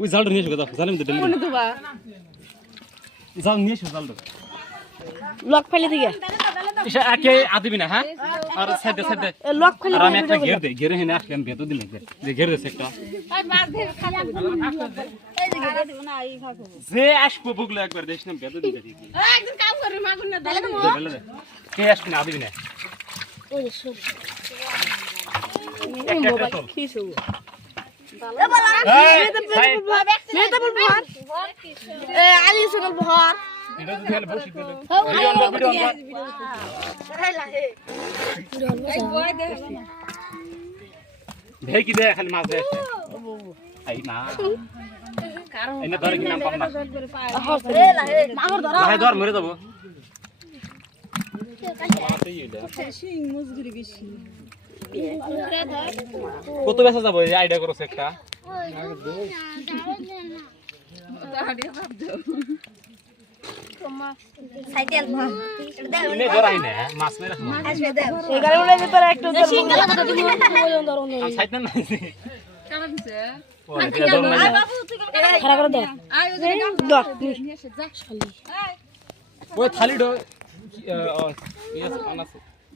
ওই জালটা নিয়ে এসো দাও জালের মধ্যে ঢেলে। জাল নিয়ে এসো জালটা লক ফেলে দিকে ইসা আকে আদিবি না হ্যাঁ? আর সাইডে সাইডে লক ফেলে আর আমি একটা ঘের দে ঘেরে হেনে আসলে আমি ভেতর দিলে যে ঘের দেছে একটা। যে আসব বুগলো একবার দেশ না দিতে দিবি একদিন কাম করে মাগুন না দিলে দে ফেলে দে। কে আসবি না আদিবি না। তোল। কিছু এই, সাইড। মেয়েটা বলব এ আলি সুনল ভর কর। দে খালি মাছ দে আই না এনে ধরে কি নাম পাম না ধর মরে যাব খাব। এই গাড়ি উড়ে ভিতরে একটু সিঙ্গেল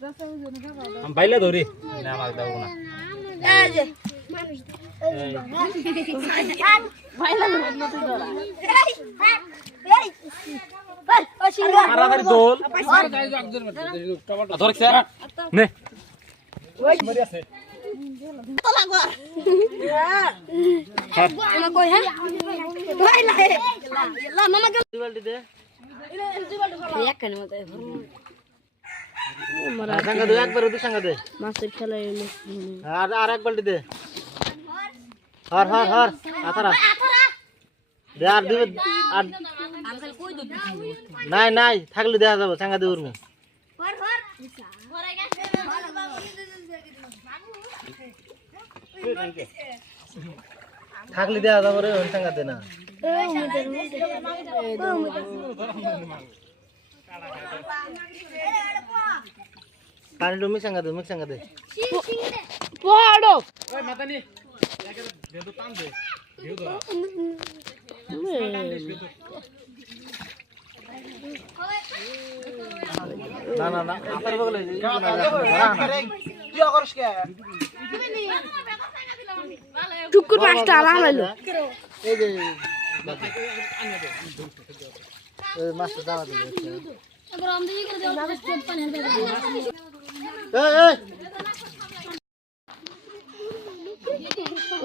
না না এটা ধর না বাবু তুই কোন খারাপ করে দে আই ওই যে ওই আমি বাইলে ধরি না দাও না এই না তুই ধরা এই এই বল ও সিঙ্গা মারামারি দোল ধরছে নে মরি আছে এমা কই হ্যাঁ ভাই লাই লা মামা গেল বালতি দে এক কানে মতো সাঙ্গা দে একবার ওদের সাঙ্গা দে। মাছের খেলা এলো আর আর এক বালতি দে। হর হর হর আথারা। দে আর দিবে আর নাই নাই থাকলে দেয়া যাবে সাঙ্গা দে উর্মি থাকলে দেয়া যাবে রে সাঙ্গা দে না। পানি ডুমি সাঙ্গা দে মিক সাঙ্গা দে পড়ো ওই মাতানি দে তো টান দে দিও ধরা না না না আতার বগলে টুকুর মাছটা আলাম হইল এই যে এই মাছটা দাঁড়া দিবে এই এই।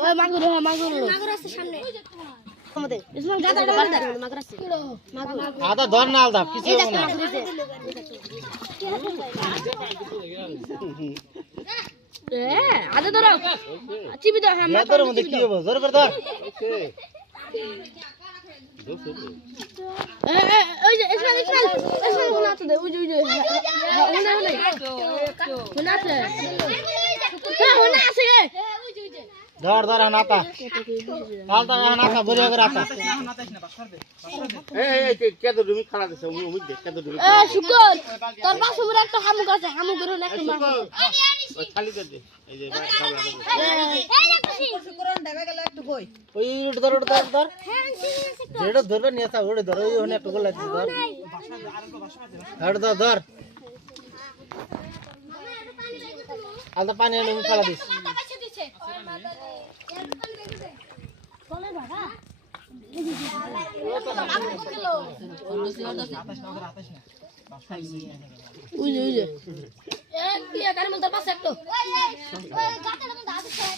ওই মাগুর হ্যাঁ মাগুর। মাগুর আছে সামনে আমাদের ইসমান গাদা গাদা মাগুর আছে মাগুর আদা ধর না। আলদা কিছু না এ আদা ধরো। চিবি দাও হ্যাঁ তোর মধ্যে কি হবে? জোর করে ধর। ওই যে ধর ধর আলদা এখন আতা বড় করে আতা এই এই কে তো তুমি খাড়া দিছ মুই দে কে তো তুমি এ শুকর তোর পাশে পুরো একটা হামুক আছে হামুকের হলো একটা মাছ খালি দে দে এই যে এ, ওই ধর ওটা ধর ধর। যেটা ধরবে নিয়ে আসা ওটা ধর ওই ওখানে একটু গোলা ধর। ওটা ধর ধর। আলদা পানি এনে মুখ খালা দিস। ওই যে ওই যে। কারিমল তোর পাশে একটু?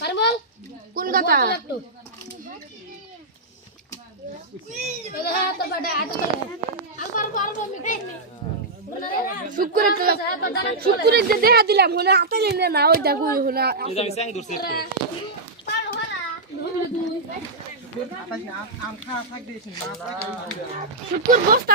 কারিমল কোন গাতা একটু? শুক্রে শুক্রে যে দেখা দিলাম হলে হাতে নিয়ে না ওই দেখো হলে শুক্র বস্তা